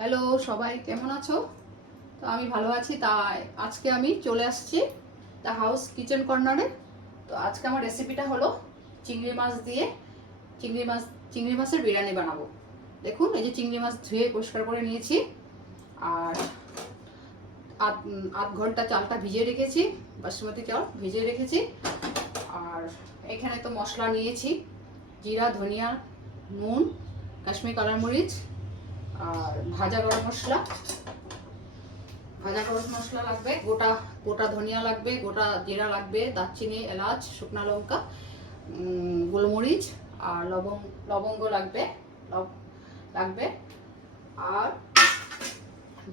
Hello সবাই, কেমন আছো? তো আমি ভালো আছি। তাই আজকে আমি চলে আসছি দ্য হাউস কিচেন কর্নারে। তো আজকে আমার রেসিপিটা হলো চিংড়ি মাছ দিয়ে চিংড়ি মাছের বিরিয়ানি বানাবো। দেখুন, এই যে চিংড়ি মাছ ধুয়ে পরিষ্কার করে নিয়েছি, আর আধ আধ ঘন্টা চালটা ভিজিয়ে রেখেছি, বাসমতি চাল ভিজিয়ে রেখেছি। আর এখানে তো মশলা নিয়েছি, জিরা, ধনিয়া, নুন, কাশ্মীরি কালার মরিচ, আর ভাজা গরম মশলা লাগবে, গোটা গোটা ধনিয়া লাগবে, গোটা জিরা লাগবে, দারচিনি, এলাচ, শুকনো লঙ্কা, গোলমরিচ আর লবঙ্গ লাগবে। আর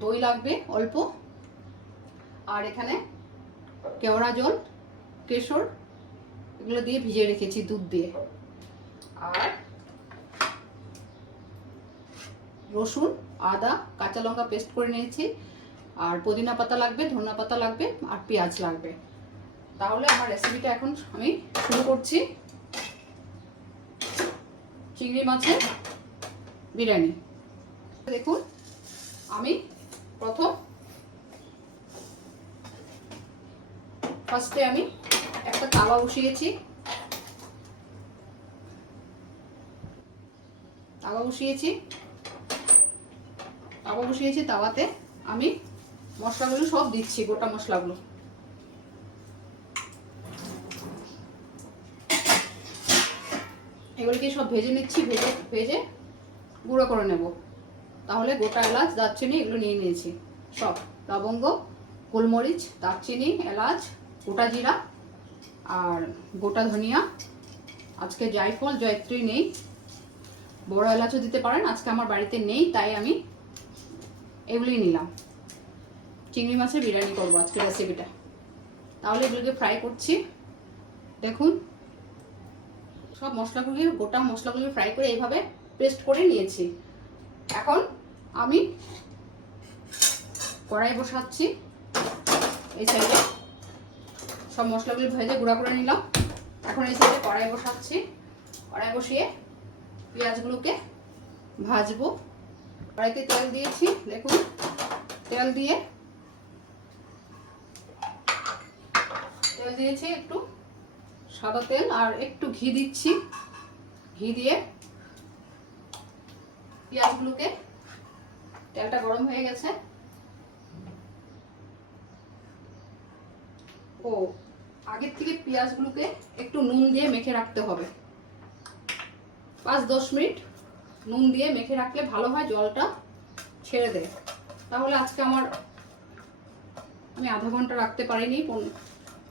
দই লাগবে অল্প। আর এখানে কেওড়া জল, কেশর, এগুলো দিয়ে ভিজিয়ে রেখেছি দুধ দিয়ে। আর রসুন, আদা, কাঁচা লঙ্কা পেস্ট করে নিয়েছি। আর পুদিনা পাতা লাগবে, ধনিয়া পাতা লাগবে, আর পেঁয়াজ লাগবে। তাহলে আমার রেসিপিটা এখন আমি শুরু করছি। চিংড়ি মাছের বিরিয়ানি। দেখুন, আমি ফার্স্টে আমি একটা তাওয়া বসিয়েছি। তাওয়াতে আমি মশলাগুলো সব দিচ্ছি, গোটা মশলাগুলো। এগুলোকে সব ভেজে নিচ্ছি, ভেজে গুঁড়ো করে নেব। তাহলে গোটা এলাচ, দারচিনি এগুলো নিয়ে নিয়েছি সব, লবঙ্গ, গোলমরিচ, দারচিনি, এলাচ, গোটা জিরা আর গোটা ধনিয়া। আজকে জায়ফল, জয়ত্রী নেই, বড় এলাচও দিতে পারেন, আজকে আমার বাড়িতে নেই, তাই আমি এগুলোই নিলাম। চিংড়ি মাছের বিরিয়ানি করবো আজকে রেসিপিটা। তাহলে এগুলোকে ফ্রাই করছি। দেখুন, সব গোটা মশলাগুলো ফ্রাই করে এইভাবে পেস্ট করে নিয়েছি। এখন আমি কড়াই বসাচ্ছি। এই সাইডে সব মশলাগুলো ভেজে গুঁড়া করে নিলাম। এখন এই সাইডে কড়াই বসাচ্ছি। কড়াই বসিয়ে পেঁয়াজগুলোকে ভাজবো। কড়াইতে তেল দিয়েছি। দেখুন, তেল দিয়েছি একটু সাদা তেল, আর একটু ঘি দিচ্ছি। ঘি দিয়ে পেঁয়াজগুলোকে, তেলটা গরম হয়ে গেছে। আগের থেকে পেঁয়াজগুলোকে একটু নুন দিয়ে মেখে রাখতে হবে। 5-10 মিনিট নুন দিয়ে মেখে রাখলে ভালো হয়, জলটা ছেড়ে দেয়। তাহলে আজকে আমি আধা ঘন্টা রাখতে পারিনি,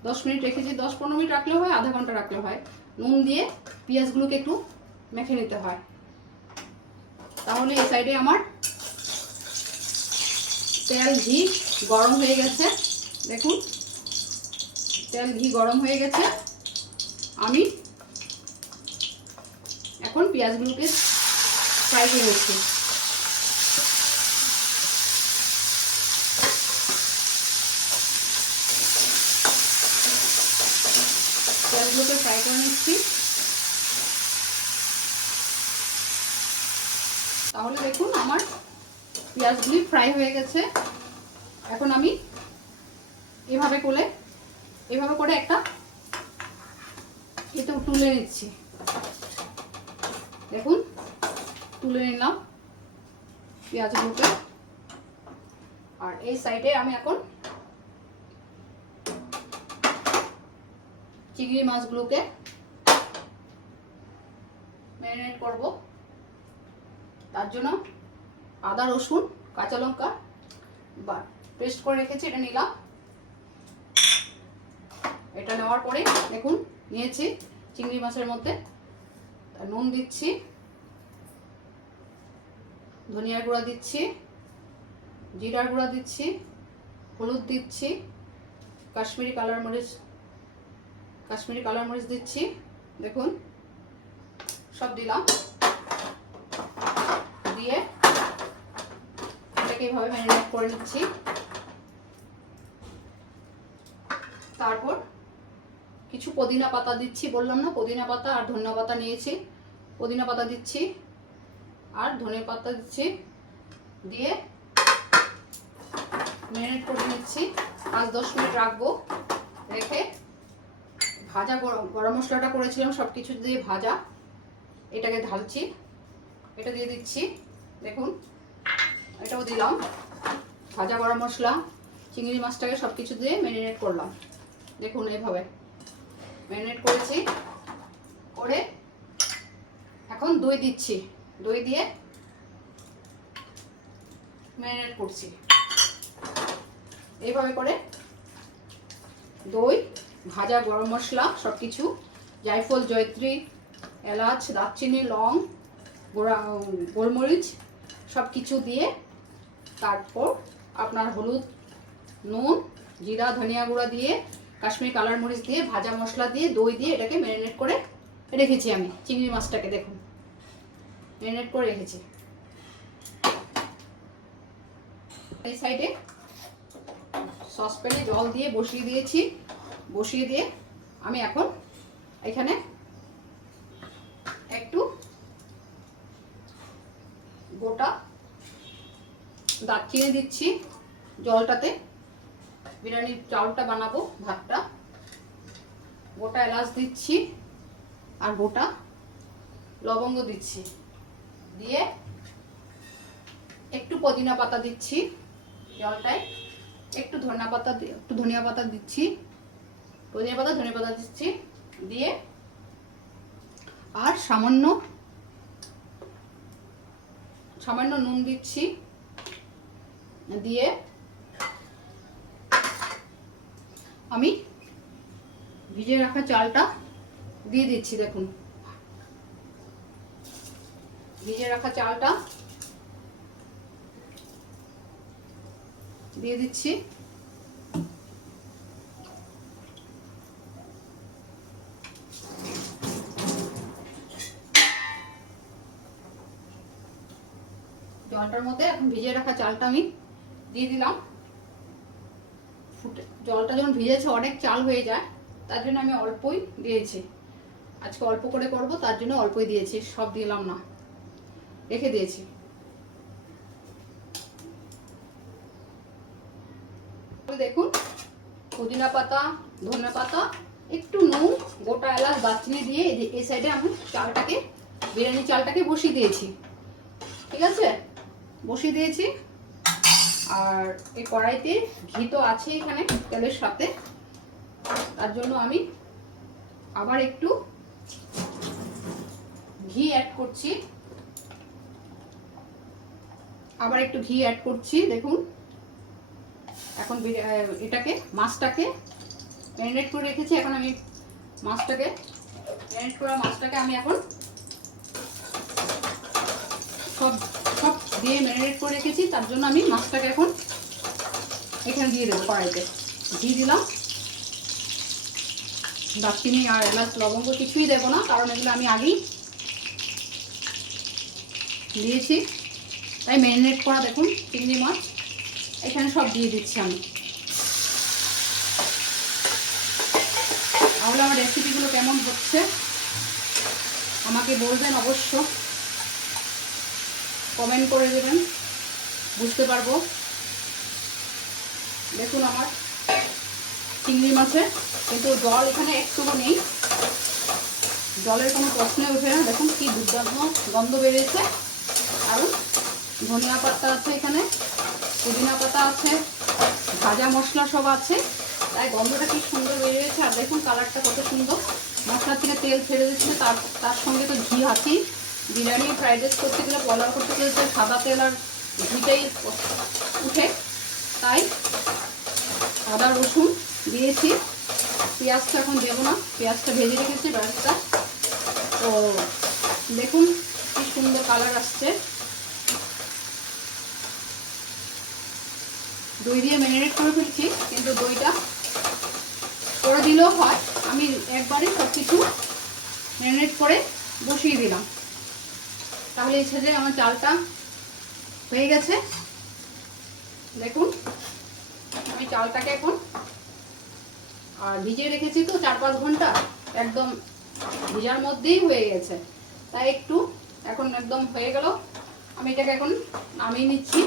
10 মিনিট রেখেছি। 10-15 মিনিট রাখলেও হয়, আধা ঘন্টা রাখলেও হয়। নুন দিয়ে পেঁয়াজগুলোকে একটু মেখে নিতে হয়। তাহলে এই সাইডে আমার তেল, ঘি গরম হয়ে গেছে। দেখুন, তেল, ঘি গরম হয়ে গেছে। আমি এখন পেঁয়াজগুলোকে ফ্রাই করে নিচ্ছি। পেঁয়াজগুলোকে ফ্রাই করে নিচ্ছি। তাহলে দেখুন, আমার পেঁয়াজগুলি ফ্রাই হয়ে গেছে। এখন আমি এভাবে করে একটা এতে তুলে নিচ্ছি। দেখুন, তুলে নিলাম পেঁয়াজগুলোকে। আর এই সাইডে আমি এখন চিংড়ি মাছগুলোকে ম্যারিনেট করব। তার জন্য আদা, রসুন, কাঁচা লঙ্কা পেস্ট করে রেখেছি, এটা নিলাম। এটা নেওয়ার পরে দেখুন, নিয়েছি চিংড়ি মাছের মধ্যে নুন দিচ্ছি, ধনিয়ার গুঁড়া দিচ্ছি, জিরার গুঁড়া দিচ্ছি, হলুদ দিচ্ছি, কাশ্মীরি কালার মরিচ দিচ্ছি। দেখুন, সব দিলাম। দিয়ে এটাকে এইভাবে ম্যারিনেট করে নিচ্ছি। তারপর কিছু পুদিনা পাতা দিচ্ছি, বললাম না, পুদিনা পাতা আর ধনিয়া পাতা নিয়েছি। পুদিনা পাতা দিচ্ছি আর ধনিয়া পাতা দিচ্ছি। দিয়ে ম্যারিনেট করে নিচ্ছি। 5-10 মিনিট রাখবো। রেখে ভাজা গরম মশলাটা করেছিলাম সব কিছু দিয়ে ভাজা, এটাকে ঢালছি, এটা দিয়ে দিচ্ছি। দেখুন এটাও দিলাম। ভাজা গরম মশলা, চিংড়ি মাছটাকে সব কিছু দিয়ে ম্যারিনেট করলাম। দেখুন এইভাবে ম্যারিনেট করেছি। করে এখন দই দিচ্ছি, দই দিয়ে ম্যারিনেট করছি। এইভাবে করে দই, ভাজা গরম মশলা সব কিছু, জায়ফল, জয়ত্রী, এলাচ, দারচিনি, লং, গোলমরিচ সব কিছু দিয়ে, তারপর আপনার হলুদ, নুন, জিরা, ধনিয়া গুঁড়া দিয়ে, কাশ্মীরি কালার মরিচ দিয়ে, ভাজা মশলা দিয়ে, দই দিয়ে এটাকে ম্যারিনেট করে রেখেছি আমি। চিংড়ি মাছটাকে দেখুন ম্যারিনেট করে রেখেছি। এই সাইডে সসপ্যানে জল দিয়ে বসিয়ে দিয়েছি। বসিয়ে দিয়ে আমি এখন এখানে একটু গোটা দারচিনি দিচ্ছি জলটাতে, বিরিয়ানির চাউলটা বানাবো, ভাতটা। গোটা এলাচ দিচ্ছি আর গোটা লবঙ্গ দিচ্ছি। দিয়ে একটু পুদিনা পাতা দিচ্ছি জলটায়, একটু ধনিয়া পাতা দিচ্ছি, ধনিয়া পাতা দিচ্ছি। দিয়ে আর সামান্য নুন দিচ্ছি। দিয়ে আমি ভিজিয়ে রাখা চালটা দিয়ে দিচ্ছি। দেখুন ভিজিয়ে রাখা চালটা দিয়ে দিচ্ছি। জলটার মধ্যে এখন ভিজিয়ে রাখা চালটা আমি দিয়ে দিলাম। জলটা যখন ভিজেছে অনেক চাল হয়ে যায়, তার জন্য আমি অল্পই দিয়েছি। আজকে অল্প করে করব, তার জন্য অল্পই দিয়েছি, সব দিলাম না, রেখে দিয়েছি। দেখুন পুদিনা পাতা, ধনিয়া পাতা, একটু নুন, গোটা এলাচ, দারচিনি দিয়ে এই সাইডে আমি চালটাকে, বিরিয়ানি চালটাকে বসিয়ে দিয়েছি। ঠিক আছে, বসিয়ে দিয়েছি। আর এই কড়াইতে ঘি তো আছে এখানে তেলের সাথে, তার জন্য আমি আবার একটু ঘি অ্যাড করছি। দেখুন এখন এটাকে, মাছটাকে ম্যারিনেট করে রেখেছি। এখন আমি মাছটাকে আমি এখন সব দিয়ে ম্যারিনেট করে রেখেছি, তার জন্য আমি মাছটাকে এখন এখানে দিয়ে দেবো। কড়াইতে ঘি দিলাম, দারচিনি আর এলাচ লবঙ্গ কিছুই দেবো না, কারণ এগুলো আমি আগেই দিয়েছি। তাই ম্যারিনেট করা দেখুন চিংড়ি মাছ এখানে সব দিয়ে দিচ্ছি আমি। তাহলে আমার রেসিপিগুলো কেমন হচ্ছে আমাকে বলবেন, অবশ্য কমেন্ট করে দেবেন, বুঝতে পারবো। দেখুন আমার চিংড়ি মাছে কিন্তু জল এখানে একটুও নেই, জলের কোনো প্রশ্নে ওঠে না। দেখুন কি দুর্দান্ত গন্ধ বেরিয়েছে। আর ধনিয়া পাতা আছে, এখানে পুদিনা পাতা আছে, ভাজা মশলা সব আছে, তাই গন্ধটা কি সুন্দর বেরিয়েছে। আর দেখুন কালারটা কত সুন্দর, মশলা থেকে তেল ছেড়ে দিচ্ছে, তার সঙ্গে তো ঘি আছেই। বিরিয়ানি ফ্রাইড রাইস করতে গেলে, পোলাও করতে গেলে সাদা তেল আর ঘিটাই উঠে, তাই আদা রসুন দিয়েছি। পেঁয়াজটা এখন দেবো না, পেঁয়াজটা ভেজে রেখেছি পেঁয়াজটা। তো দেখুন কি সুন্দর কালার আসছে। দই দিয়ে ম্যারিনেট করে ফেলছি, কিন্তু দইটা করে দিলেও হয়, আমি একবারে সব কিছু ম্যারিনেট করে বসিয়ে দিলাম। তাহলে এই ছেড়ে আমার চালটা হয়ে গেছে। দেখুন আমি চালটাকে এখন, আর ভিজিয়ে রেখেছি তো 4-5 ঘন্টা, একদম ভিজার মধ্যেই হয়ে গেছে, তাই একটু এখন একদম হয়ে গেল। আমি এটাকে এখন নামিয়ে নিচ্ছি।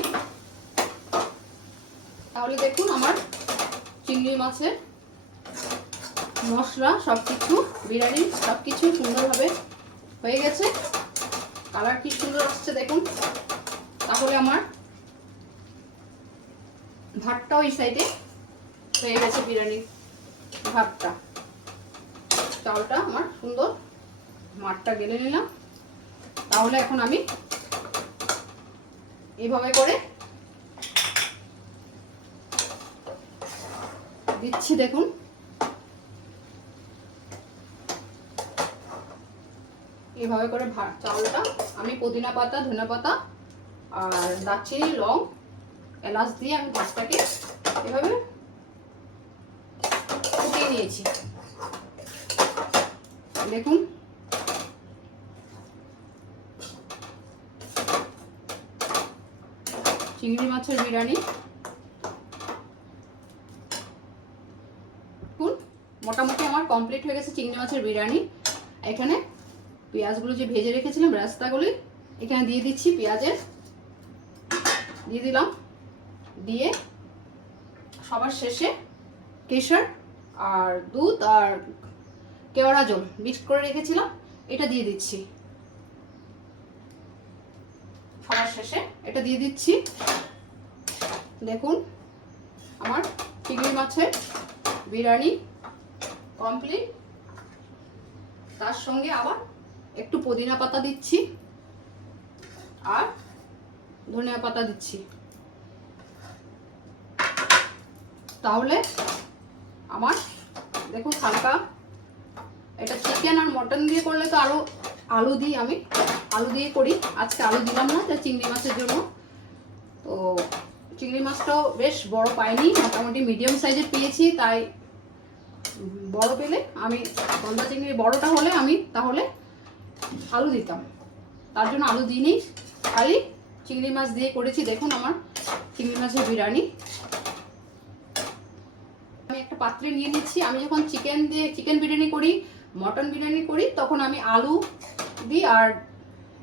তাহলে দেখুন আমার চিংড়ি মাছের মশলা সব কিছু, বিরিয়ানি সব কিছু সুন্দরভাবে হয়ে গেছে। কালার কি সুন্দর আসছে দেখুন। তাহলে আমার ভাতটাও এই সাইডে হয়ে গেছে, বিরিয়ানি ভাতটা, চালটা আমার সুন্দর মাঠটা গেলে নিলাম। তাহলে এখন আমি এইভাবে করে দিচ্ছি দেখুন। এইভাবে করে চাউলটা আমি পুদিনা পাতা, ধনে পাতা আর দারচিনি, লং, এলাচ দিয়ে আমি ভাতটাকে এভাবে ফুটিয়ে নিয়েছি। দেখুন চিংড়ি মাছের বিরিয়ানি মোটামুটি আমার কমপ্লিট হয়ে গেছে। চিংড়ি মাছের বিরিয়ানি এখানে পেঁয়াজগুলো যে ভেজে রেখেছিলাম রাস্তাগুলি এখানে দিয়ে দিচ্ছি। পেঁয়াজের দিয়ে দিলাম, দিয়ে সবার শেষে কেশর আর দুধ আর কেওড়া জল মিক্স করে রেখেছিলাম এটা দিয়ে দিচ্ছি। সবার শেষে এটা দিয়ে দিচ্ছি। দেখুন আমার চিংড়ি মাছের বিরিয়ানি কমপ্লিট। তার সঙ্গে আবার একটু পুদিনা পাতা দিচ্ছি আর ধনিয়া পাতা দিচ্ছি। তাহলে আমার দেখুন হালকা, এটা চিকেন আর মটন দিয়ে করলে তো আরো আলু দিই, আমি আলু দিয়ে করি, আজকে আলু দিলাম না চিংড়ি মাছের জন্য। তো চিংড়ি মাছটাও বেশ বড় পাইনি, মোটামুটি মিডিয়াম সাইজের পেয়েছি, তাই বড় পেলে আমি গলদা চিংড়ি বড়টা হলে আমি তাহলে আলু দিতাম, তার জন্য আলু দিইনি, খালি চিংড়ি মাছ দিয়ে করেছি। দেখুন আমার চিংড়ি মাছের বিরিয়ানি আমি একটা পাত্রে নিয়ে নিচ্ছি। আমি যখন চিকেন বিরিয়ানি করি, মটন বিরিয়ানি করি, তখন আমি আলু দিই আর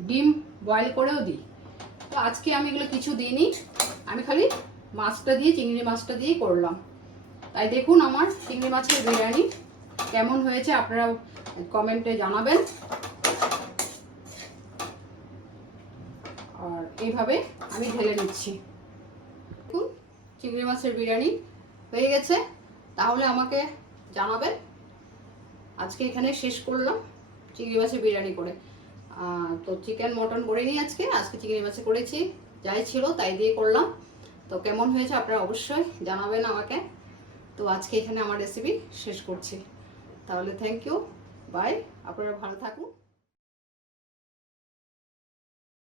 ডিম বয়েল করেও দিই। তো আজকে আমি এগুলো কিছু দিইনি, আমি খালি মাছটা দিয়ে, চিংড়ি মাছটা দিয়েই করলাম। তাই দেখুন আমার চিংড়ি মাছের বিরিয়ানি কেমন হয়েছে আপনারা কমেন্টে জানাবেন। আর এইভাবে আমি ঢেলে নিচ্ছি। দেখুন চিংড়ি মাছের বিরিয়ানি হয়ে গেছে, তাহলে আমাকে জানাবেন। আজকে এখানে শেষ করলাম চিংড়ি মাছের বিরিয়ানি করে। তো চিকেন মটন করিনি আজকে চিংড়ি মাছে করেছি, যাই ছিল তাই দিয়ে করলাম। তো কেমন হয়েছে আপনারা অবশ্যই জানাবেন আমাকে। তো আজকে এখানে আমার রেসিপি শেষ করছি। তাহলে থ্যাংক ইউ, বাই, আপনারা ভালো থাকুন।